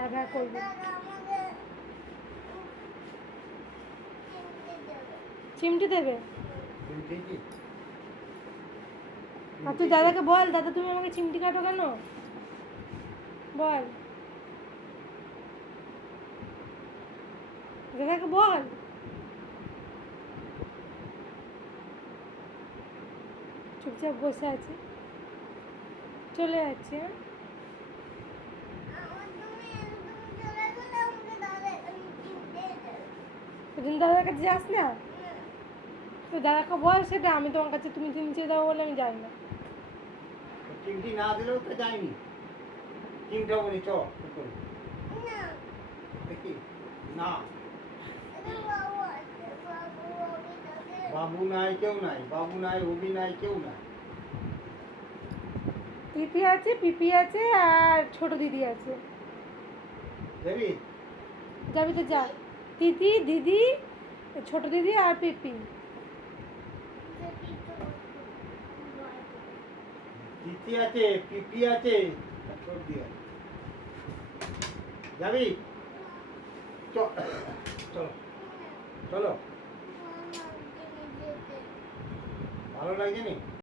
ভ্যা ভ্যা করবে। চিমটি দেবে? আর তুই দাদাকে বল, দাদা তুমি আমাকে চিমটি কাটো কেন বল, দাদাকে বল। চুপচাপ বসে আছে, চলে যাচ্ছে। সেদিন দাদার কাছে যাস না তো, দাদাকে বল সেটা, আমি তোমার কাছে তুমি চিমচে দাও বলে আমি যাই না। চিমটি না দিলেও তো যায়নি, চিমটা বলি চ দেখি না, বাবু নাই, কেউ নাই, বাবু নাই, অভি নাই, কেউ নাই। পিপি আছে, পিপি আছে, আর ছোট দিদি আছে। যাবি? যাবি তো যা। দিদি, দিদি, ছোট দিদি আর পিপি। দিদি আছে, পিপি আছে, ছোট দিয়ে যাবি? চলো চলো, ভালো লাগছে নি?